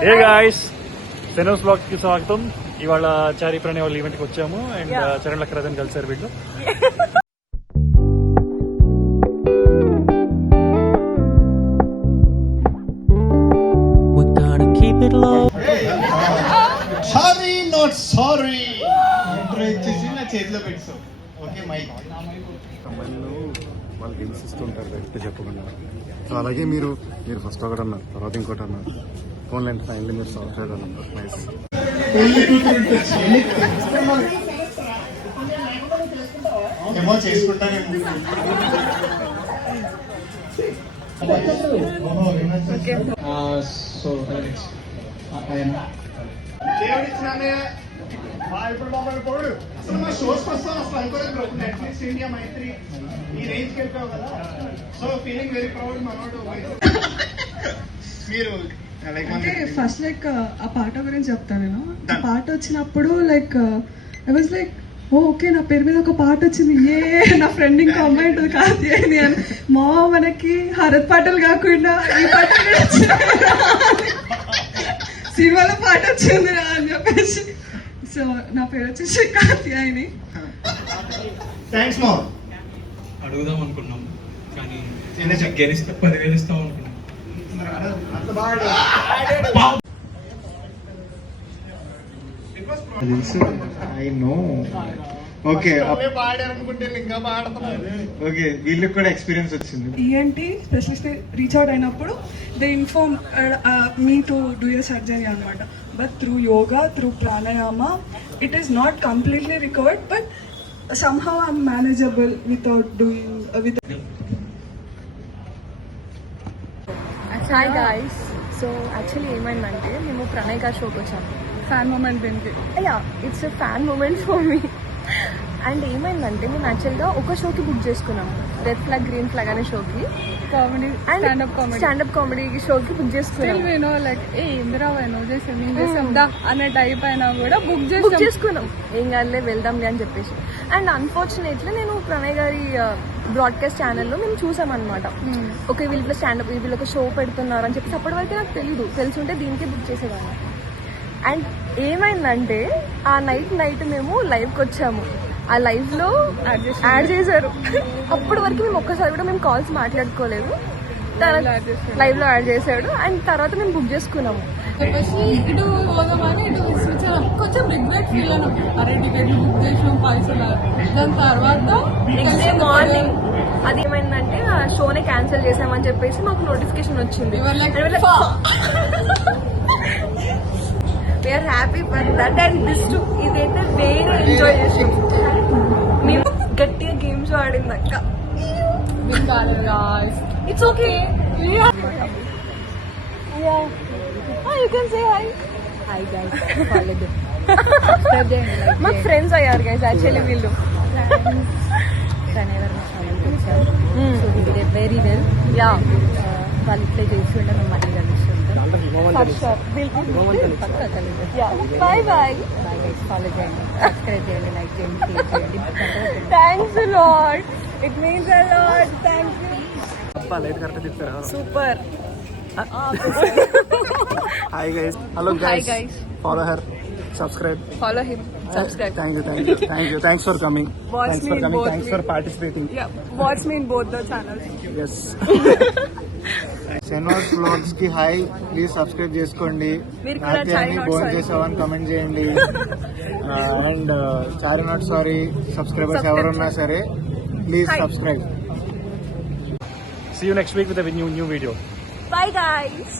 Hey guys, సెనోస్ blog కి స్వాగతం. ఇవాళ చారి ప్రణయ్ వాళ్ళ ఈవెంట్ కి వచ్చాము అండ్ చరణ్ లక్కరాజన్ కలిసారు వీళ్ళు. సారీ నాట్ సారీ ఇంట్రో ఇచ్చేసి నా చేతిలో పెట్టు. ఓకే మైక్ అమ్మాయిలు వాళ్ళు డ్రింక్స్ ఇస్తుంటారు వ్యక్తి చెప్పకుండా. సో అలాగే మీరు ఫస్ట్ ఒకటి అన్నారు, తర్వాత ఇంకోటి అన్నారు. ఫోన్ లైన్ ఫైనల్లీ మీరు సాఫ్ట్వేర్ అన్నారు. నైస్. ఏమో చేసుకుంటానేమో. సో ఇప్పుడు బాబు పోడు అసలు మా షోస్ వస్తాం అసలు అనుకోలేదు. నెట్ఫ్లిక్స్ ఇండియా మైత్రి ఈ రేంజ్కి వెళ్ళిపోయావు కదా. సో ఫీలింగ్ వెరీ ప్రౌడ్ మనోడు. మీరు ఫస్ట్ లైక్ ఆ పాట గురించి చెప్తాను నేను. ఆ పాట వచ్చినప్పుడు like I was like okay నా పేరు మీద ఒక పాట వచ్చింది, నా ఫ్రెండ్ ఇంకా అమ్మాయి ఉంటుంది కాదు అని అని మా మనకి హరత్ పాటలు కాకుండా ఈ పాట సినిమాలో పాట వచ్చింది అని చెప్పేసి. సో నా పేరు వచ్చేసి కాత్యాయని. థ్యాంక్స్ మా. అడుగుదాం అనుకున్నాం కానీ గెలిస్తే 10,000 ఇస్తాం అనుకున్నాం. I know. ఓకే ఇంకా ఓకే వీళ్ళకి కూడా ఎక్స్పీరియన్స్ వచ్చింది. ఈఎన్టీ స్పెషలిస్ట్ రీచ్ అవుట్ అయినప్పుడు they inform me to do your surgery అనమాట. But through yoga, through pranayama it is not completely recovered, but somehow I'm manageable without doing with. Hi guys. So actually ఏమైందంటే మేము ప్రణయ్ గారి షోకి వచ్చాము. Fan moment దీనికి yeah it's a fan moment for me. And ఏమైందంటే మేము యాక్చువల్గా ఒక షోకి బుక్ చేసుకున్నాము, రెడ్ ఫ్లాగ్ గ్రీన్ ఫ్లాగ్ అనే షోకి. కామెడీ స్టాండప్ కామెడీ షోకి బుక్ చేసుకున్నాం. లైక్ ఏ ఇందిరా చేసాం అనే టైప్ అయినా కూడా బుక్ చేసుకున్నాం. ఏం కాదులే వెళ్దాంలే అని చెప్పేసి. అండ్ అన్ఫార్చునేట్లీ నేను ప్రణయ్ గారి బ్రాడ్కాస్ట్ ఛానల్లో మేము చూసామన్నమాట. ఓకే వీళ్ళు స్టాండప్ వీళ్ళు ఒక షో పెడుతున్నారు అని చెప్పేసి. అప్పటి వరకు నాకు తెలీదు, తెలుసుంటే దీనికే బుక్ చేసేదాన్ని. అండ్ ఏమైందంటే ఆ నైట్ మేము లైవ్కి వచ్చాము. ఆ లైవ్ లో యాడ్ చేశారు. అప్పటి వరకు మేము ఒక్కసారి కూడా మేము కాల్స్ మాట్లాడుకోలేదు. లైవ్ లో యాడ్ చేశాడు అండ్ తర్వాత మేము బుక్ చేసుకున్నాము. చెప్పేసి ఇటు పోదామని ఇటు కొంచెం రిగ్రెట్ ఫీల్ అయినా, అరే టికెట్లు బుక్ చేసాం పైసలు. దాని తర్వాత నెక్స్ట్ డే మార్నింగ్ అదేమైందంటే ఆ షోనే క్యాన్సిల్ చేసామని చెప్పేసి మాకు నోటిఫికేషన్ వచ్చింది. We are happy for that and this too. ఇదైతే వేరే ఎంజాయ్ చేసాం మేము. గట్టిగా గేమ్స్ ఆడింది అక్క. It's okay. You can say hi. Hi guys. మాకు ఫ్రెండ్స్ అయ్యారు గైస్ యాక్చువల్లీ వీళ్ళు. Very well. యా వాళ్ళు ఇట్లా చేసి ఉంటే మేము మళ్ళీ కలుస్తుంటాం. Bye bye. ఫాలో చేయండి, సబ్స్క్రైబ్ చేయండి, లైక్ చేయండి, షేర్ చేయండి. Thanks a lot. It means a lot. Thank you. Super. Hi guys. Hello guys. Follow her, subscribe. Follow him, subscribe. Thank you. Thanks for coming. Watch me in both. Thanks for participating. Yeah, watch me in both the channels. Yes. సెనోస్ blogs కి hi. Please subscribe చేసుకోండి. మీరు కూడా నాట్యాన్ని phone చేసావని comment చేయండి. And చారి not sorry subscribers ఎవరున్నా సరే please subscribe. See you next week with a new video. Bye guys.